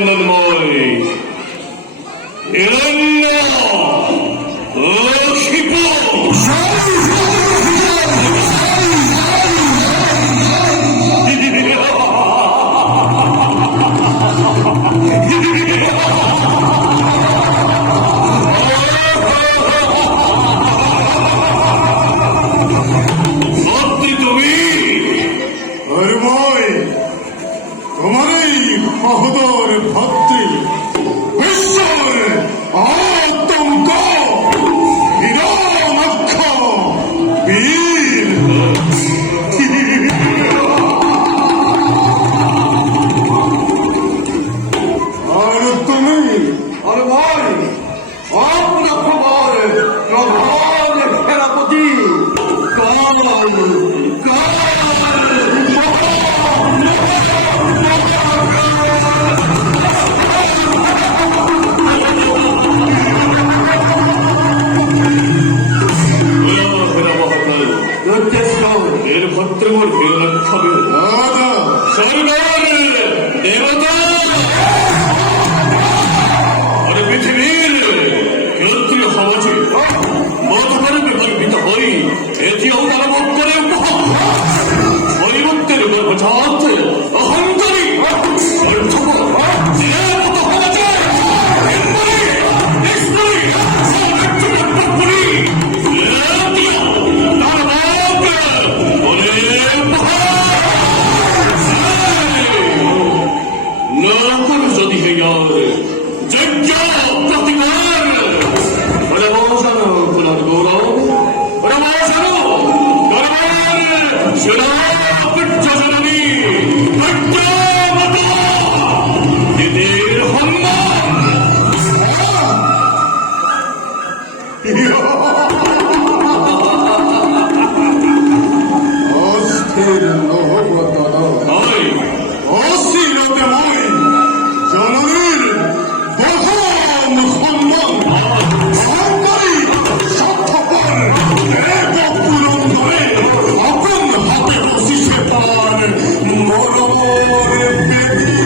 নন্ময় হিরণ্য ও শিব মহোদর ভক্তি ঈশ্বর আতঙ্ক হিরণাক্ষ বীর আর তুমি আর ভাই আপনার খবর প্রধান সেনাপতি এর ভদ্রমর হিরণাক্ষবে দেবতা আরে পৃথিবীর ক্ষত্রিয় সমাজে মতবারে বিকল্পিত হই এটিও মানব করে পরিবর্তের গর্ভজাত অহংকারী যদি যজ্ঞ প্রতিবার ওরা বসানো পুনর গৌরব ওরা বসানো যোজনী দিদির হনুমান অস্থির অস্থির জননীর বহন সম্মান সরকারি স্বার্থপর এক পুরন্দরে আপন হাতে বসিছে পান মরমরে বেদি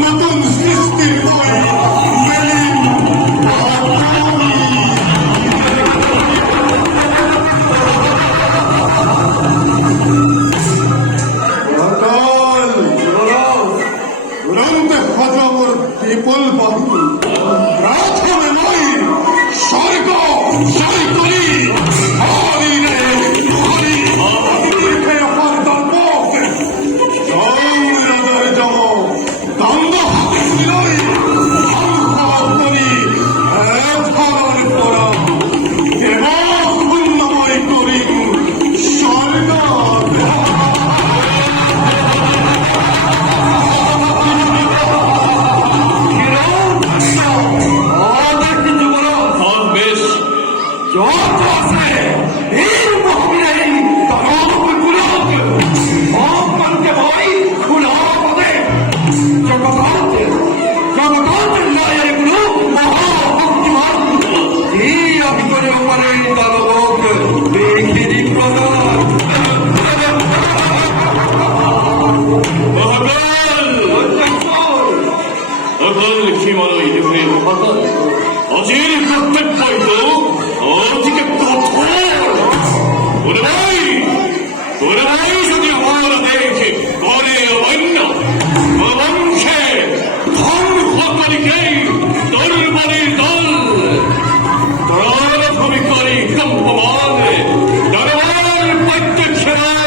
নতুন সৃষ্টির বিপুল বাহিনী প্রথমে নই স্বর্গ জয় করি অজির প্রত্যেক হয়তো অধিকে কঠোর ওরে ভাই যদি ওরা দেখে করে অন্য বংশে ধ্বংস করিকেই দুর্বলের দল দরভূমি করি কম্পমান দরবার প্রত্যক্ষেরায়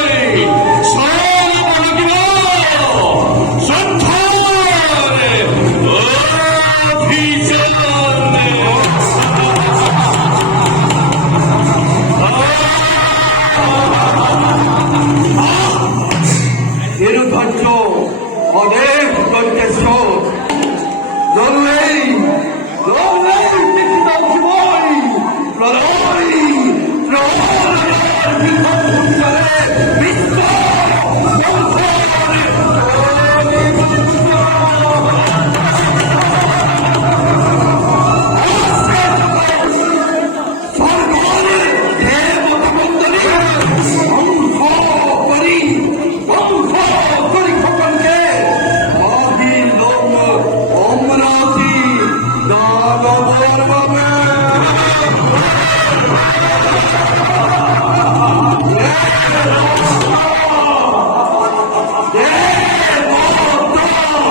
ও